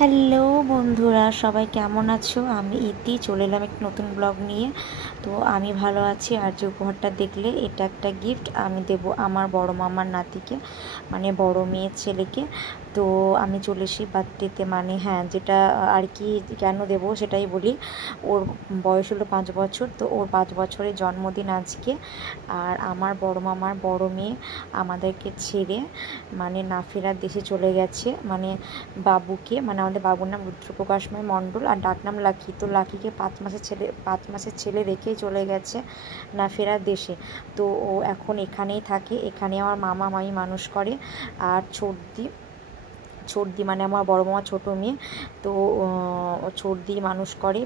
Hello বন্ধুরা, সবাই কেমন আছো? আমি ইতি চলে এলাম একটা নতুন ব্লগ নিয়ে। তো আমি ভালো আছি। আর যে উপহারটা দেখলে, এটা একটা গিফট আমি দেব আমার বড় মামার নাতিকে, মানে বড় মেয়ের ছেলেকে। তো আমি চলে এসেছি বার্থডেতে, মানে হ্যাঁ, যেটা আর কি কেন দেব সেটাই বলি। ওর বয়স হলো 5 বছর, তো ওর 5 বছরের জন্মদিন আজকে। আর আমার বড় মামার বড় মেয়ে আমাদেরকে ছেড়ে মানে না ফেরার দেশে চলে গেছে, মানে বাবুকে, মানে আমাদের বাবুর নাম রুদ্রপ্রকাশময় মণ্ডল আর ডাকনাম লাকি। তো লাকিকে 5 মাসের ছেলে রেখেই চলে গেছে না ফেরার দেশে। তো ও এখন এখানেই থাকে, এখানে আমার মামা মামি মানুষ করে। আর ছোটদি মানে আমার বড় মামা ছোটো মেয়ে। তো ছোটদি মানুষ করে,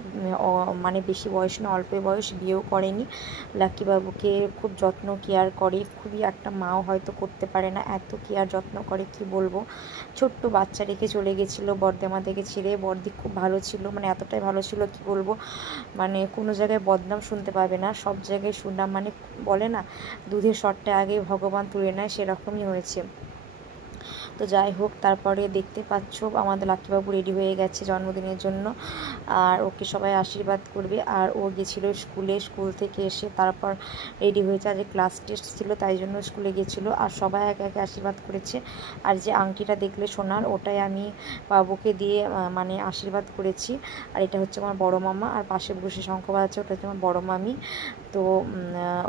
মানে বেশি বয়স না, অল্প বয়স, বিয়েও করেনি। লাকি বাবুকে খুব যত্ন কেয়ার করে, খুবই একটা মাও হয়তো করতে পারে না, এত কেয়ার যত্ন করে কি বলবো। ছোট্ট বাচ্চা রেখে চলে গেছিলো বড়দি আমাদেরকে ছেড়ে। বড়দি খুব ভালো ছিল, মানে এতটাই ভালো ছিল কি বলবো, মানে কোনো জায়গায় বদনাম শুনতে পাবে না, সব জায়গায় শুনলাম, মানে বলে না দুধের শটটা আগে ভগবান তুলে নেয়, সেরকমই হয়েছে। তো যাই হোক, তারপরে দেখতে পাচ্ছ আমাদের লাকিবাবু রেডি হয়ে গেছে জন্মদিনের জন্য। আর ওকে সবাই আশীর্বাদ করবে। আর ও গেছিলো স্কুল থেকে এসে তারপর রেডি হয়েছে, আজ ক্লাস টেস্ট ছিল তাই জন্য স্কুলে গেছিলো। আর সবাই একে একে আশীর্বাদ করেছে। আর যে আংটিটা দেখলে সোনার, ওটাই আমি বাবুকে দিয়ে মানে আশীর্বাদ করেছি। আর এটা হচ্ছে আমার বড় মামা, আর পাশে বসে শঙ্খ বাজাচ্ছে ওটা হচ্ছে আমার বড় মামি। তো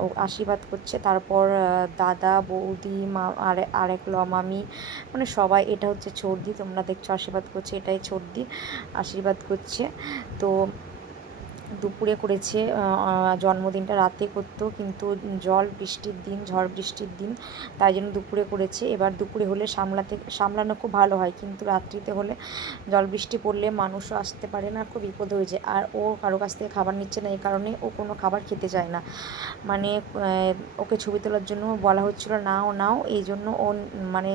ও আশীর্বাদ করছে। তারপর দাদা বৌদি মা আরেক মামি, মানে সবাই। এটা হচ্ছে ছোটদি, তোমরা দেখছো আশীর্বাদ করছে, এটাই ছোটদি আশীর্বাদ করছে। তো দুপুরে করেছে, জন্মদিনটা রাতে করতো, কিন্তু ঝড় বৃষ্টির দিন, তাই জন্য দুপুরে করেছে। এবার দুপুরে হলে সামলানো খুব ভালো হয়, কিন্তু রাত্রিতে হলে জল বৃষ্টি পড়লে মানুষও আসতে পারে না, খুব বিপদ হয়ে যায়। আর ও কারো কাছ থেকে খাবার নিচ্ছে না, এই কারণে ও কোনো খাবার খেতে চায় না। মানে ওকে ছবি তোলার জন্য বলা হচ্ছিলো নাও নাও, এই জন্য ও মানে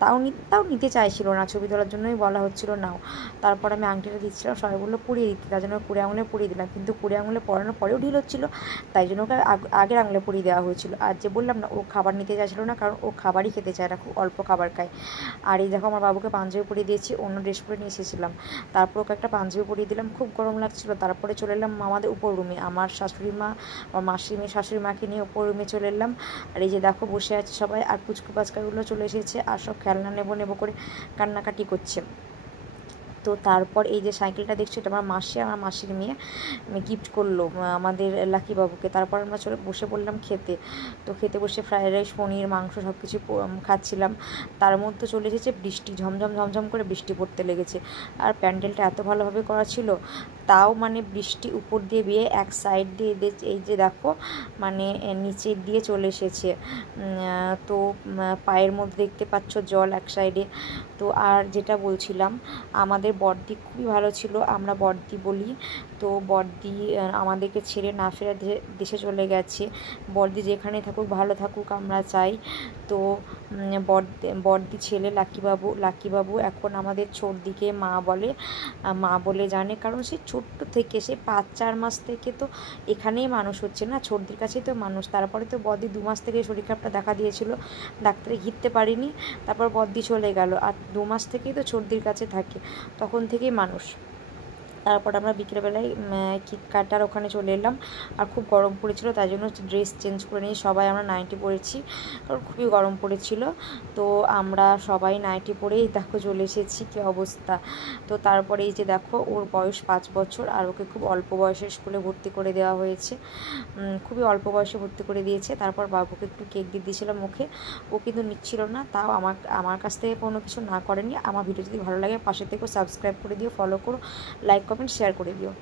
তাও নিতে চাইছিল না, ছবি তোলার জন্যই বলা হচ্ছিলো নাও। তারপর আমি আংটিটা দিচ্ছিলাম, সবাই বললো পরিয়ে দিতে, তার জন্য কুড়ি আঙুলে পরিয়ে দিলাম, কিন্তু কুড়ি আঙুলে পরানোর পরেও ঢিল হচ্ছিলো, তাই জন্য ওকে আগের আঙুলে পরিয়ে দেওয়া হয়েছিল। আর যে বললাম না, ও খাবার নিতে চাইছিলো না, কারণ ও খাবারই খেতে চায় না, খুব অল্প খাবার খায়। আর এই দেখো আমার বাবুকে পাঞ্জাবি পরিয়ে দিয়েছি, অন্য ড্রেস পরে নিয়ে এসেছিলাম, তারপর ওকে একটা পাঞ্জাবি পরিয়ে দিলাম, খুব গরম লাগছিলো। তারপরে চলে এলাম আমাদের উপর রুমে, আমার শাশুড়ি মা, আমার মাসি মেয়ে শাশুড়ি মাকে নিয়ে উপর রুমে চলে এলাম। আর এই যে দেখো বসে আছে সবাই, আর পুচকু পাচকাগুলো চলে এসেছে, আর সব খেলনা নেবো নেবো করে কান্নাকাটি করছে। তো তারপর এই যে সাইকেলটা দেখছো, এটা আমার মাসির মেয়ে গিফট করলো আমাদের লাকি বাবুকে। তারপর আমরা বসে পড়লাম খেতে। তো খেতে বসে ফ্রায়েড রাইস, পনির, মাংস সব কিছু খাচ্ছিলাম। তার মধ্যে চলে এসেছে বৃষ্টি, ঝমঝম করে বৃষ্টি পড়তে লেগেছে। আর প্যান্ডেলটা এত ভালোভাবে করা ছিল, তাও মানে বৃষ্টি উপর দিয়ে বেয়ে এক সাইড দিয়ে এই যে দেখো, মানে নিচে দিয়ে চলে এসেছে। তো পায়ের মধ্যে দেখতে পাচ্ছ জল এক সাইডে। তো আর যেটা বলছিলাম, আমাদের বড়দি খুবই ভালো ছিল, আমরা বড়দি বলি। তো বড়দি আমাদেরকে ছেড়ে না ফেরা দেশে চলে গেছে। বড়দি যেখানে থাকুক ভালো থাকুক আমরা চাই। তো বড়দি ছেলে লাকিবাবু এখন আমাদের ছোটদিকে মা বলে জানে, কারণ সে ছোট্ট থেকে, সে 5-4 মাস থেকে তো এখানেই মানুষ হচ্ছে না, ছোটদির কাছেই তো মানুষ। তারপরে তো বড়দি 2 মাস থেকে শরীর খারাপটা দেখা দিয়েছিল, ডাক্তারে ঘিরতে পারিনি, তারপর বড়দি চলে গেল। আর 2 মাস থেকেই তো ছোটদির কাছে থাকে, তখন থেকেই মানুষ। তারপর আমরা বিকেলবেলায় কিটকাটার ওখানে চলে এলাম। আর খুব গরম পড়েছিল, তাই জন্য ড্রেস চেঞ্জ করে নিয়ে সবাই আমরা নাইটি পরেছি, কারণ খুবই গরম পড়েছিল। তো আমরা সবাই নাইটি পরেই দেখো চলে এসেছি, কী অবস্থা। তো তারপরে এই যে দেখো, ওর বয়স 5 বছর, আর ওকে খুব অল্প বয়সে স্কুলে ভর্তি করে দেওয়া হয়েছে, খুবই অল্প বয়সে ভর্তি করে দিয়েছে। তারপর বাবুকে একটু কেক দিয়ে দিয়েছিলাম মুখে, ও কিন্তু নিচ্ছিল না, তাও আমার কাছ থেকে কোনো কিছু না করেনি। আমার ভিডিও যদি ভালো লাগে পাশে থেকেও সাবস্ক্রাইব করে দিও, ফলো করো, লাইক কমেন্ট শেয়ার করে দিও।